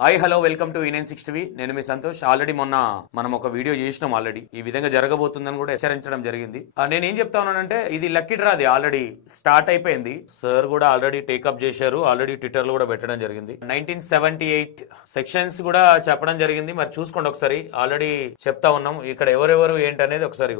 Hi hello welcome to E960. నేను మీ Santosh. Already మొన్న మనం ఒక వీడియో చేసినాం. ఆల్రెడీ ఈ విధంగా జరగబోతుందని కూడా హెచ్చరించడం జరిగింది. నేను ఏం చెప్తా ఉన్నానంటే ఇది లక్కీ డ్రాది ఆల్రెడీ స్టార్ట్ అయిపోయింది. సార్ కూడా ఆల్రెడీ టేకప్ చేశారు. ఆల్రెడీ ట్విట్టర్ లో కూడా పెట్టడం జరిగింది. 1978 సెక్షన్స్ కూడా చెప్పడం జరిగింది. మరి చూసుకోండి ఒకసారి. ఆల్రెడీ చెప్తా ఉన్నాం ఇక్కడ ఎవరెవరు ఏంటనేది ఒకసారి.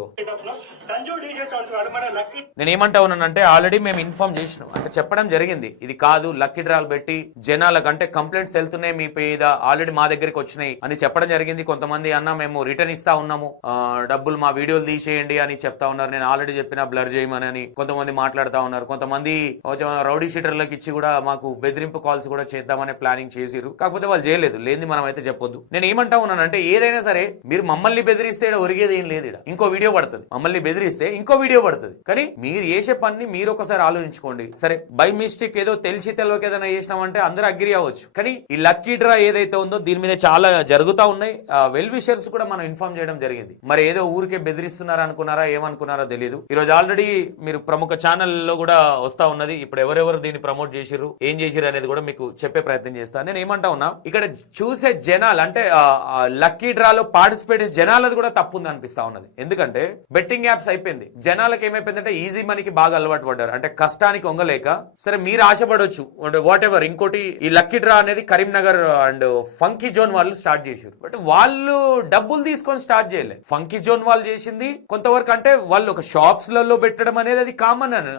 నేను ఏమంటా ఉన్నానంటే ఆల్రెడీ మేము ఇన్ఫార్మ్ చేసినాం, అంటే చెప్పడం జరిగింది. ఇది కాదు లక్కీ డ్రాలు పెట్టి జనాలకు అంటే కంప్లైంట్స్ వెళ్తున్నాయి మీ మీద, ఆల్రెడీ మా దగ్గరికి వచ్చినాయి అని చెప్పడం జరిగింది. కొంతమంది అన్న మేము రిటర్న్ ఇస్తా ఉన్నాము, డబ్బులు మా వీడియోలు తీసేయండి అని చెప్తా ఉన్నారు. నేను ఆల్రెడీ చెప్పిన బ్లర్ చేయమని కొంతమంది మాట్లాడుతా ఉన్నారు. కొంతమంది రౌడీ షీటర్లకు ఇచ్చి కూడా మాకు బెదిరింపు కాల్స్ కూడా చేద్దామనే ప్లానింగ్ చేసిరు. కాకపోతే వాళ్ళు చేయలేదు. లేని మనం అయితే చెప్పొద్దు. నేను ఏమంటా ఉన్నానంటే ఏదైనా సరే మీరు మమ్మల్ని బెదిరిస్తే ఒరిగేది ఏం లేదు. ఇంకో వీడియో పడుతుంది. మమ్మల్ని బెదిరిస్తే ఇంకో వీడియో పడుతుంది. కానీ మీరు చేసే పని మీరు ఒకసారి ఆలోచించుకోండి. సరే బై మిస్టేక్ ఏదో తెలిసి తెలియక ఏదైనా చేసినామంటే అందరూ అగ్రి అవ్వచ్చు. కానీ ఈ లక్కీ డ్రా ఏదైతే ఉందో దీని మీద చాలా జరుగుతూ ఉన్నాయి. వెల్ విషర్స్ కూడా మనం ఇన్ఫార్మ్ చేయడం జరిగింది. మరి ఏదో ఊరికే బెదిరిస్తున్నారా అనుకున్నారా ఏమనుకున్నారో తెలియదు. ఈ రోజు ఆల్రెడీ మీరు ప్రముఖ ఛానల్లో కూడా వస్తా ఉన్నది. ఇప్పుడు ఎవరెవరు దీన్ని ప్రమోట్ చేసిరు ఏం చేసిరు అనేది కూడా మీకు చెప్పే ప్రయత్నం చేస్తాను. నేను ఏమంటా ఉన్నా ఇక్కడ చూసే జనాలు అంటే లక్కీ డ్రాలో పార్టిసిపేట్ చేసే జనాలది కూడా తప్పు ఉంది అనిపిస్తా ఉన్నది. ఎందుకంటే బెట్టింగ్ యాప్స్ అయిపోయింది. జనాలకు ఏమైపోయిందంటే ఈజీ మనీకి బాగా అలవాటు పడ్డారు. అంటే కష్టానికి వంగలేక సరే మీరు ఆశపడవచ్చు వాట్ ఎవర్. ఇంకోటి ఈ లక్కీ డ్రా అనేది కరీంనగర్ అండ్ ఫంకీ జోన్ వాళ్ళు స్టార్ట్ చేశారు. బట్ వాళ్ళు డబ్బులు తీసుకొని స్టార్ట్ చేయలేదు. ఫంకీ జోన్ వాళ్ళు చేసింది కొంతవరకు అంటే వాళ్ళు ఒక షాప్స్ లలో పెట్టడం అనేది అది కామన్ అని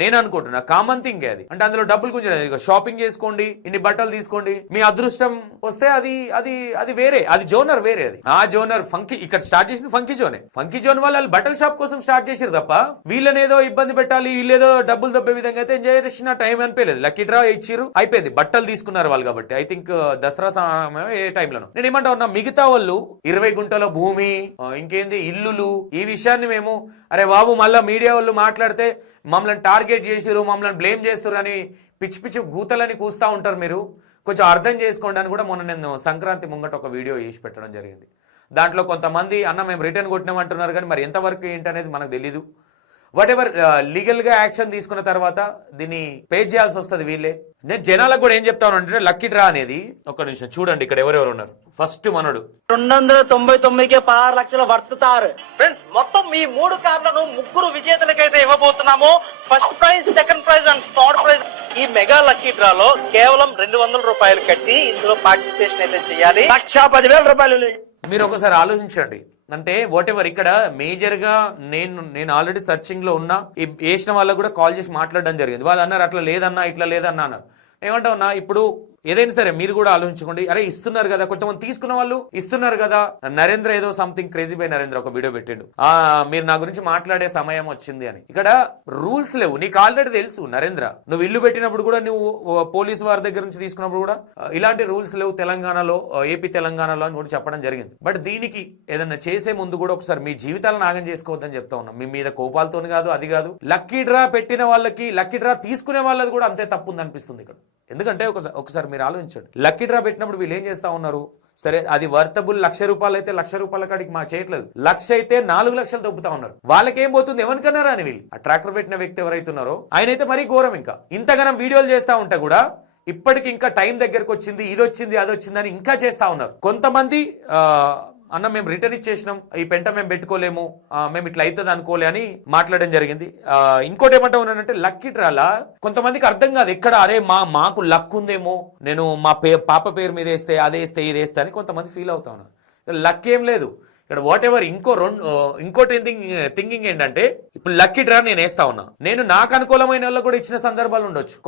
నేను అనుకుంటున్నా. కామన్ థింగ్ అది. అంటే అందులో డబ్బులు గురించి షాపింగ్ చేసుకోండి, ఇన్ని బట్టలు తీసుకోండి, మీ అదృష్టం వస్తే అది అది అది వేరే, అది జోనర్ వేరే. అది ఆ జోనర్ ఫంకీ ఇక్కడ స్టార్ట్ చేసింది ఫంకీ జోనే. ఫంకీ జోన్ వాళ్ళు బట్టల షాప్ కోసం స్టార్ట్ చేశారు తప్ప వీళ్ళనేదో ఇబ్బంది పెట్టాలి వీళ్ళేదో డబ్బులు దబ్బే విధంగా అయితే ఎంజాయ్ చేసిన టైం అనిపించలేదు. లక్కీ డ్రా ఇచ్చిరు అయిపోయింది. బట్టలు తీసుకున్నారు వాళ్ళు కాబట్టి ఐ థింక్ దసరా ఏ టైంలో. నేను ఏమంటా ఉన్నా మిగతా వాళ్ళు 20 గుంటల భూమి ఇంకేంది ఇల్లులు ఈ విషయాన్ని మేము అరే బాబు మళ్ళా మీడియా వాళ్ళు మాట్లాడితే మమ్మల్ని టార్గెట్ చేసిరు మమ్మల్ని బ్లేమ్ చేస్తారు అని పిచ్చి పిచ్చి గూతలని కూస్తా ఉంటారు. మీరు కొంచెం అర్థం చేసుకోండి అని కూడా మొన్న నేను సంక్రాంతి ముంగట ఒక వీడియో చేసి పెట్టడం జరిగింది. దాంట్లో కొంతమంది అన్న మేము రిటర్న్ కొట్టినామంటున్నారు కానీ మరి ఎంతవరకు ఏంటనేది మనకు తెలీదు. వాట్ ఎవర్ లీగల్గా యాక్షన్ తీసుకున్న తర్వాత దీన్ని పే చేయాల్సి వస్తుంది వీళ్ళే. నేను జనాలకు కూడా ఏం చెప్తాను అంటే లక్కీ డ్రా అనేది ఒక నిమిషం చూడండి ఇక్కడ ఎవరెవరు ఉన్నారు. ఫస్ట్ మనడు 299కే 16 లక్షల వర్తుతారు. ఫ్రెండ్స్ మొత్తం ఈ 3 కార్లను ముగ్గురు విజేతలకైతే ఇవ్వబోతున్నాము. First prize, second prize and third prize. ఈ మెగా లక్కీ డ్రాలో కేవలం 200 రూపాయలు కట్టి ఇందులో పార్టిసిపేషన్ అయితే చేయాలి. 1,10,000 రూపాయలు. మీరు ఒకసారి ఆలోచించండి. అంటే వాట్ ఎవర్ ఇక్కడ మేజర్ గా నేను ఆల్రెడీ సర్చింగ్ లో ఉన్నా. వేసిన వాళ్ళకు కూడా కాల్ చేసి మాట్లాడడం జరిగింది. వాళ్ళు అన్నారు అట్లా లేదన్నా ఇట్లా లేదన్నా అన్నారు. ఏమంటా ఉన్నా ఇప్పుడు ఏదైనా సరే మీరు కూడా ఆలోచించుకోండి. అరే ఇస్తున్నారు కదా, కొంతమంది తీసుకున్న వాళ్ళు ఇస్తున్నారు కదా. నరేంద్ర ఏదో సంథింగ్ క్రేజీ బై నరేంద్ర ఒక వీడియో పెట్టిండు, మీరు నా గురించి మాట్లాడే సమయం వచ్చింది అని. ఇక్కడ రూల్స్ లేవు. నీకు ఆల్రెడీ తెలుసు నరేంద్ర, నువ్వు ఇల్లు పెట్టినప్పుడు కూడా నువ్వు పోలీసు వారి దగ్గర నుంచి తీసుకున్నప్పుడు కూడా ఇలాంటి రూల్స్ లేవు తెలంగాణలో, ఏపీ తెలంగాణలో అని కూడా చెప్పడం జరిగింది. బట్ దీనికి ఏదన్నా చేసే ముందు కూడా ఒకసారి మీ జీవితాలను నాగం చేసుకోవద్దని చెప్తా ఉన్నాం. మీ మీద కోపాలతో కాదు, అది కాదు. లక్కీ డ్రా పెట్టిన వాళ్ళకి లక్కీ డ్రా తీసుకునే వాళ్ళది కూడా అంతే తప్పు ఉంది అనిపిస్తుంది ఇక్కడ. ఎందుకంటే ఒకసారి మీరు ఆలోచించండి. లక్కీ డ్రా పెట్టినప్పుడు వీళ్ళు ఏం చేస్తా ఉన్నారు, సరే అది వర్తబుల్ 1,00,000 రూపాయలు అయితే 1,00,000 రూపాయల కాడికి మా చేయట్లేదు. 1,00,000 అయితే 4 లక్షలు దొబ్బుతా ఉన్నారు. వాళ్ళకేం పోతుంది ఎవరికన్నారా అని. వీళ్ళు ఆ ట్రాక్టర్ పెట్టిన వ్యక్తి ఎవరైతున్నారో ఆయన అయితే మరీ ఘోరం. ఇంకా ఇంతగానం వీడియోలు చేస్తా ఉంటే కూడా ఇప్పటికి ఇంకా టైం దగ్గరకు వచ్చింది, ఇది వచ్చింది అది వచ్చింది అని ఇంకా చేస్తా ఉన్నారు. కొంతమంది అన్న మేము రిటర్న్ ఇచ్చేసినాం, ఈ పెంట మేము పెట్టుకోలేము, మేము ఇట్లా అవుతుంది అనుకోలే అని మాట్లాడడం జరిగింది. ఇంకోటి ఏమంటా ఉన్నానంటే లక్కీ డ్రాలా కొంతమందికి అర్థం కాదు ఎక్కడ అరే మాకు లక్ ఉందేమో, నేను మా పాప పేరు మీద వేస్తే అదేస్తే ఇది వేస్తే అని కొంతమంది ఫీల్ అవుతా ఉన్నారు. లక్ ఏం లేదు ఇక్కడ. వాట్ ఎవర్ ఇంకోటి థింకింగ్ ఏంటంటే ఇప్పుడు లక్కీ డ్రా నేను వేస్తా ఉన్నా, నేను నాకు అనుకూలమైన వాళ్ళు కూడా ఇచ్చిన సందర్భాలు ఉండొచ్చు.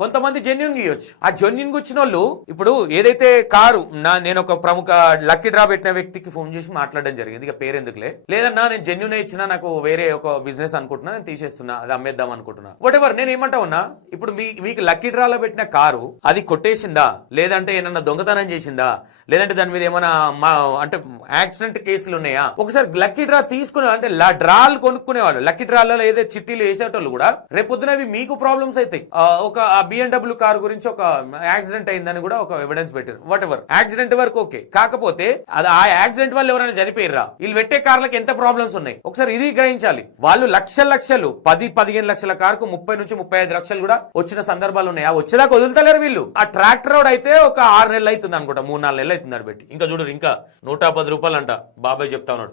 కొంతమంది జెన్యున్ గా ఇవ్వచ్చు. ఆ జెన్యున్ గా వచ్చిన వాళ్ళు ఇప్పుడు ఏదైతే కారు నేను ఒక ప్రముఖ లక్కీ డ్రా పెట్టిన వ్యక్తికి ఫోన్ చేసి మాట్లాడడం జరిగింది. ఇక పేరెందుకులే, లేదన్నా నేను జెన్యున్ ఇచ్చినా నాకు వేరే ఒక బిజినెస్ అనుకుంటున్నా, నేను తీసేస్తున్నా, అది అమ్మేద్దాం అనుకుంటున్నా. వాట్ ఎవర్ నేను ఏమంటా ఉన్నా, ఇప్పుడు మీకు లక్కీ డ్రాలో పెట్టిన కారు అది కొట్టేసిందా, లేదంటే ఏమన్నా దొంగతనం చేసిందా, లేదంటే దాని మీద ఏమైనా అంటే యాక్సిడెంట్ కేసులు ఉన్నాయా, ఒకసారి లక్కీ డ్రా తీసుకునే అంటే డ్రాలు కొనుక్కునే వాళ్ళు లక్కీ డ్రాలలో ఏదో చిట్టీలు వేసేటోళ్ళు కూడా రేపొద్దున మీకు ప్రాబ్లమ్స్ అవుతాయి. ఒక BMW కార్ గురించి ఒక యాక్సిడెంట్ అయిందని కూడా ఒక ఎవిడెన్స్ పెట్టారు. వాట్ ఎవర్ యాక్సిడెంట్ వరకు ఓకే, కాకపోతే అది ఆ యాక్సిడెంట్ వల్ల ఎవరైనా చనిపోయిర్రా? వీళ్ళు పెట్టే కార్లకు ఎంత ప్రాబ్లమ్స్ ఉన్నాయి ఒకసారి ఇది గ్రహించాలి. వాళ్ళు లక్షలు 10-15 లక్షల కారుకు 30 నుంచి 35 లక్షలు కూడా వచ్చిన సందర్భాలు ఉన్నాయి. ఆ వచ్చేదాకా వదులుతలేరు వీళ్ళు. ఆ ట్రాక్టర్ రోడ్ అయితే ఒక 6 నెలలు అవుతుంది అనుకుంటా, 3-4 నెలలు అవుతుంది పెట్టి. ఇంకా చూడరు, ఇంకా 110 రూపాయలు అంట బాబాయ్ చెప్తా ఉన్నాడు.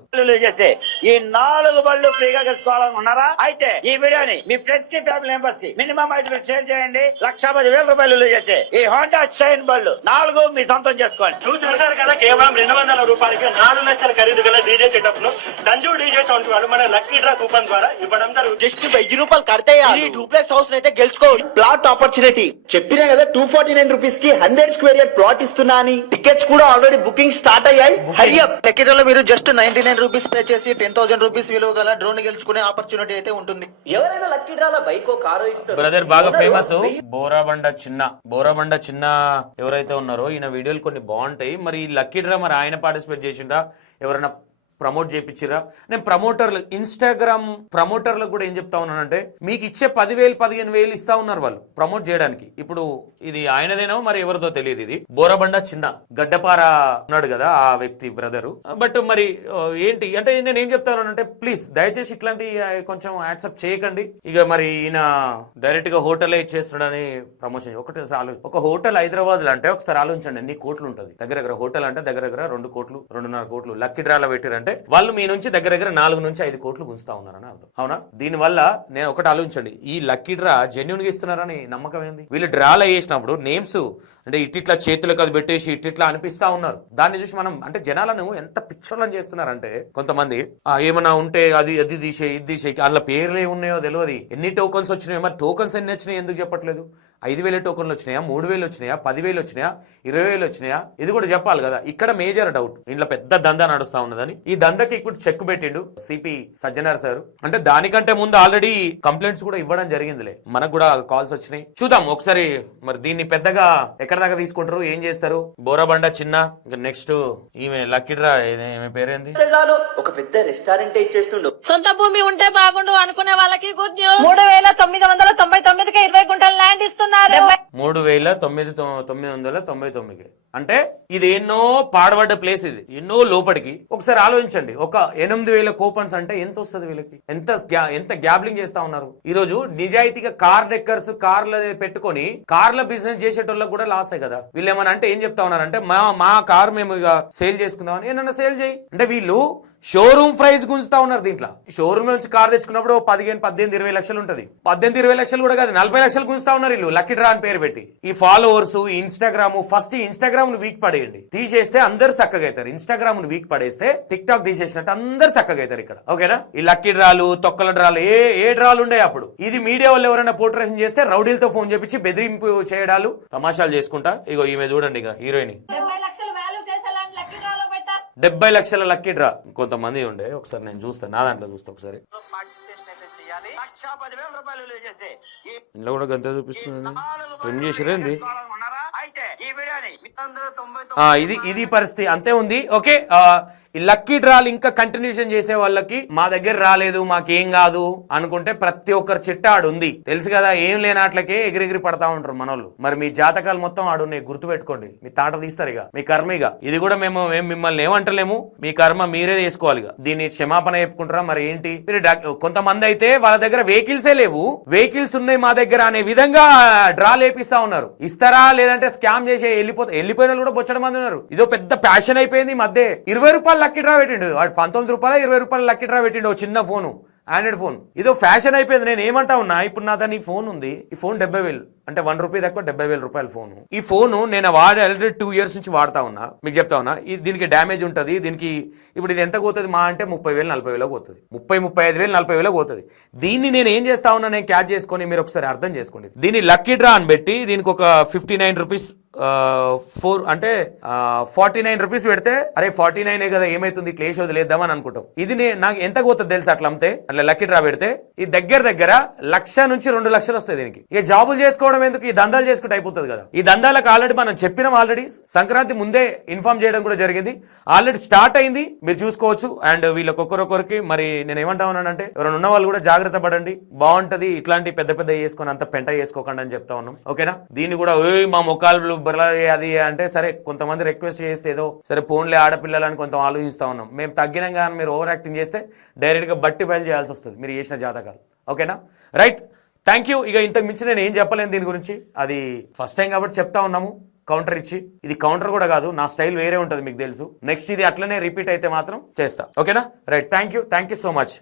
ఈ 4 బళ్ళు ఫ్రీగా గెలుచుకోవాలనుకున్నారా? అయితే ఈ వీడియోని మీ ఫ్రెండ్స్ కి, ఫ్యామిలీ మెంబర్స్ కి మినిమం 5 షేర్ చేయండి. 1,10,000 రూపాయలు చేసే ఈ హోండా షైన్ బళ్ళు 4 మీ సొంతం చేసుకోండి. నువ్వు చూసారు కదా, కేవలం 200 రూపాయలకి 4 లక్షల ఖరీదు గల డీజే సెటప్ ను తంజు డీజే సౌండ్ వాళ్ళు మన లక్కీ డ్రా కూపన్ ద్వారా ఇవ్వడం జరుగుతుంది. జస్ట్ 1000 రూపాయలు కడితే ఈ డూప్లెక్స్ హౌస్ అయితే గెలుచుకో. ప్లాట్ ఆపర్చునిటీ చెప్పినా కదా, 249 రూపీస్ కి 100 స్క్వేర్ యార్డ్ ప్లాట్ ఇస్తున్నా అని. టికెట్స్ కూడా ఆల్రెడీ బుకింగ్ స్టార్ట్ అయ్యాయి. హరి అప్. లక్కీలో మీరు జస్ట్ 99 రూపీస్ పే చేసి 10,000 రూపీస్ విలువ గల డ్రోన్ గెలుచుకునే ఆపర్చునిటీ అయితే ఉంటుంది. ఎవరైనా లక్కీ డ్రాలో బైక్ కారు ఇస్తారు. బ్రదర్ బాగా ఫేమస్ బోరాబండ చిన్న ఎవరైతే ఉన్నారో ఈయన వీడియోలు కొన్ని బాగుంటాయి. మరి ఈ లక్కీ డ్రా మరి ఆయన పార్టిసిపేట్ చేసిండా, ఎవరైనా ప్రమోట్ చేయించిరా? నేను ఇన్స్టాగ్రామ్ ప్రమోటర్లకు కూడా ఏం చెప్తా ఉన్నానంటే, మీకు ఇచ్చే 10,000-15,000 ఇస్తా ఉన్నారు వాళ్ళు ప్రమోట్ చేయడానికి. ఇప్పుడు ఇది ఆయనదేనో మరి ఎవరిదో తెలియదు. ఇది బోరబండ చిన్న గడ్డపార ఉన్నాడు కదా ఆ వ్యక్తి బ్రదరు. బట్ మరి ఏంటి అంటే నేను ఏం చెప్తానంటే, ప్లీజ్ దయచేసి ఇట్లాంటి కొంచెం యాక్సెప్ట్ చేయకండి. ఇక మరి ఈయన డైరెక్ట్ గా హోటలే ఇచ్చేస్తున్నాడని ప్రమోషన్. ఒక హోటల్ హైదరాబాద్ లో అంటే ఒకసారి ఆలోచించండి, ఎన్ని కోట్లు ఉంటుంది. దగ్గర హోటల్ అంటే దగ్గర 2 కోట్లు 2.5 కోట్లు లక్కీ డ్రాలో పెట్టారంటే వాళ్ళు మీ నుంచి దగ్గర 4 నుంచి 5 కోట్లు గుంజుతా ఉన్నారని అర్థం. అవునా? దీనివల్ల నేను ఒకటి ఆలోచించండి, ఈ లక్కీ డ్రా జెన్యున్ గా ఇస్తున్నారని నమ్మకం ఏంది? వీళ్ళు డ్రాలో వేసినప్పుడు నేమ్స్ అంటే ఇట్లా చేతులకు అది పెట్టేసి ఇట్లా అనిపిస్తా ఉన్నారు. దాన్ని చూసి మనం అంటే జనాలను ఎంత పిచ్చోళ్ళని చేస్తున్నారంటే, కొంతమంది ఏమన్నా ఉంటే అది తీసే ఇది తీసే, అందులో పేర్లు ఏమున్నాయో తెలియదు. ఎన్ని టోకన్స్ వచ్చినాయో, మరి టోకన్స్ ఎన్ని వచ్చినాయి ఎందుకు చెప్పట్లేదు? 5,000 టోకన్లు వచ్చినాయా, 3,000 వచ్చినాయా, 10,000 వచ్చినాయా, 20,000 వచ్చినాయా? ఇది కూడా చెప్పాలి కదా. ఇక్కడ మేజర్ డౌట్, ఇంట్లో పెద్ద దందా నడుస్తా ఉన్నదని. ఈ దందకి ఇప్పుడు చెక్ పెట్టిండు సిపి సజ్జనార్ సార్. అంటే దానికంటే ముందు ఆల్రెడీ కంప్లైంట్స్ కూడా ఇవ్వడం జరిగిందిలే, మనకు కూడా కాల్స్ వచ్చినాయి. చూద్దాం ఒకసారి మరి దీన్ని పెద్దగా ఎక్కడ దాకా తీసుకుంటారు, ఏం చేస్తారు. బోరాబండ చిన్న, ఇంకా నెక్స్ట్ ఈమె లక్కీ డ్రా ఈమె పేరేంది, ఒక పెద్ద రెస్టారెంట్ ఇచ్చేస్తుండు. సొంత భూమి ఉంటే బాగుండు అనుకునే వాళ్ళకి గుడ్ న్యూస్. 3,999కి 20 గుంటల ల్యాండ్ ఇస్తున్నారు. 3,999 అంటే ఇది ఎన్నో పాడబడ్డ ప్లేస్, ఇది ఎన్నో లోపలికి. ఒకసారి ఆలోచించండి, ఒక 8,000 కూపన్స్ అంటే ఎంత వస్తుంది వీళ్ళకి? ఎంత గ్యాబ్లింగ్ చేస్తా ఉన్నారు. ఈ రోజు నిజాయితీగా కార్ డెక్కర్స్ కార్లు పెట్టుకొని కార్ల బిజినెస్ చేసేటోళ్ళకి కూడా లాసే కదా. వీళ్ళు ఏమన్నా అంటే ఏం చెప్తా ఉన్నారంటే, మా కార్ మేము ఇక సేల్ చేసుకుందామని. ఏమన్నా సేల్ చేయి అంటే వీళ్ళు షోరూమ్ ప్రైస్ గుంజుతా ఉన్నారు. దీంట్లో షోరూమ్ నుంచి కార్ తెచ్చుకున్నప్పుడు 15-20 లక్షలు ఉంటది. 18-20 లక్షలు కూడా కాదు, 40 లక్షలు గుంజుతా ఉన్నారు వీళ్ళు లక్కీ డ్రా అని పేరు పెట్టి. ఈ ఫాలోవర్స్, ఈ ఇన్స్టాగ్రామ్, ఫస్ట్ ఇన్స్టాగ్రామ్ ను వీక్ పడేయండి. తీసేస్తే అందరు చక్కగా అవుతారు. ఇన్స్టాగ్రామ్ ను వీక్ పడేస్తే టిక్ టాక్ తీసేసినట్టు అందరు చక్కగా అవుతారు ఇక్కడ. ఓకేనా? ఈ లక్కీ డ్రాలు, తొక్కల డ్రాలు, ఏ డ్రాలు ఉండే అప్పుడు. ఇది మీడియా వాళ్ళు ఎవరైనా పోర్ట్రేషన్ చేస్తే రౌడీలతో ఫోన్ చేపించి బెదిరింపు చేయడాలు, తమాషాలు చేసుకుంటా. ఇగో ఈమె చూడండి, ఇక హీరోయిన్ 70 లక్షల వాల్యూ చేసే లక్కీ డ్రాలో పెట్టారు. 70 లక్షల లక్కీ డ్రా. కొంతమంది ఉండే, ఒకసారి నేను చూస్తాను, నా దాంట్లో చూస్తా ఒకసారి. ఇంట్లో కూడా గంత చూపిస్తుంది, ట్రిమ్ చేసిరేంది. ఇది పరిస్థితి అంతే ఉంది. ఓకే, ఈ లక్కీ డ్రాలు ఇంకా కంటిన్యూషన్ చేసే వాళ్ళకి మా దగ్గర రాలేదు, మాకేం కాదు అనుకుంటే ప్రతి ఒక్కరి చిట్ట ఆడు ఉంది, తెలుసు కదా. ఏం లేనాట్లకే ఎగిరెగిరి పడతా ఉంటారు మనోళ్ళు. మరి మీ జాతకాలు మొత్తం ఆడున్నాయి, గుర్తు పెట్టుకోండి. మీ తాట తీస్తారు ఇక, మీ కర్మ ఇక. ఇది కూడా మేము మిమ్మల్ని ఏమంటలేము, మీ కర్మ మీరే చేసుకోవాలి. ఇక దీన్ని క్షమాపణ చెప్పుకుంటారా మరి ఏంటి? మీరు కొంతమంది అయితే వాళ్ళ దగ్గర వెహికల్సే లేవు, వెహికల్స్ ఉన్నాయి మా దగ్గర అనే విధంగా డ్రా లేపిస్తా ఉన్నారు. ఇస్తారా లేదంటే స్కామ్ చేసి వెళ్ళిపోయిన కూడా బొచ్చడం మంది ఉన్నారు. ఇదో పెద్ద ప్యాషన్ అయిపోయింది ఈ మధ్య. 20 రూపాయలు లక్కీ డ్రా పెట్టిండు వాడు, 19 రూపాయలు 20 రూపాయలు లక్కీ డ్రా పెట్టిండు. చిన్న ఫోను, ఆండ్రాయిడ్ ఫోన్. ఇదో ఫ్యాషన్ అయిపోయింది. నేను ఏమంటా ఉన్నా, ఇప్పుడు నా దాని ఫోన్ ఉంది, ఈ ఫోన్ 70,000 అంటే 1 రూపాయి తక్కువ 70,000 రూపాయల ఫోను. ఈ ఫోను నేను ఆల్రెడీ 2 years నుంచి వాడుతా ఉన్నా. మీకు చెప్తా ఉన్నా, దీనికి డ్యామేజ్ ఉంటుంది. దీనికి ఇప్పుడు ఇది ఎంత పోతుంది మా అంటే 30,000 40,000 పోతుంది. 30-35,000 40,000 పోతుంది. దీన్ని నేను ఏం చేస్తా ఉన్నా, నేను క్యాచ్ చేసుకొని మీరు ఒకసారి అర్థం చేసుకోండి. దీన్ని లక్కీ డ్రా అని పెట్టి దీనికి ఒక 59 రూపీస్ 49 రూపీస్ పెడితే, అరే 49 కదా ఏమైతుంది క్లేష్ వదిలేద్దామని అనుకుంటాం. ఇది నాకు ఎంత పోతుంది తెలుసు అట్లా అమ్మితే, అట్లా లక్కీ డ్రా పెడితే. ఈ దగ్గర 1,00,000 నుంచి 2 లక్షలు వస్తాయి దీనికి. ఇక జాబులు చేసుకోవడం చేసుకోవడం ఎందుకు, ఈ దందాలు చేసుకుంటే అయిపోతుంది కదా. ఈ దందాలకు ఆల్రెడీ మనం చెప్పినాం, ఆల్రెడీ సంక్రాంతి ముందే ఇన్ఫార్మ్ చేయడం కూడా జరిగింది, ఆల్రెడీ స్టార్ట్ అయింది, మీరు చూసుకోవచ్చు. అండ్ వీళ్ళకి ఒక్కొక్కరికి మరి నేను ఏమంటా ఉన్నానంటే ఎవరైనా ఉన్న వాళ్ళు కూడా జాగ్రత్త పడండి, బాగుంటది. ఇట్లాంటి పెద్ద పెద్ద చేసుకొని అంత పెంట చేసుకోకండి అని చెప్తా ఉన్నాం, ఓకేనా. దీన్ని కూడా మా ముఖాలు బుర్ర అది అంటే సరే, కొంతమంది రిక్వెస్ట్ చేస్తే ఏదో సరే ఫోన్లే ఆడపిల్లలని కొంత ఆలోచిస్తా ఉన్నాం. మేము తగ్గినాం కానీ మీరు ఓవర్ యాక్టింగ్ చేస్తే డైరెక్ట్గా బట్టి బయలు చేయాల్సి వస్తుంది మీరు చేసిన జాతకాలు, ఓకేనా. Right, thank you. ఇక ఇంతకు మించి నేను ఏం చెప్పలేను దీని గురించి, అది ఫస్ట్ టైం కాబట్టి చెప్తా ఉన్నాము కౌంటర్ ఇచ్చి. ఇది కౌంటర్ కూడా కాదు, నా స్టైల్ వేరే ఉంటుంది మీకు తెలుసు. నెక్స్ట్ ఇది అట్లనే రిపీట్ అయితే మాత్రం చేస్తా, ఓకేనా. Right, thank you so much.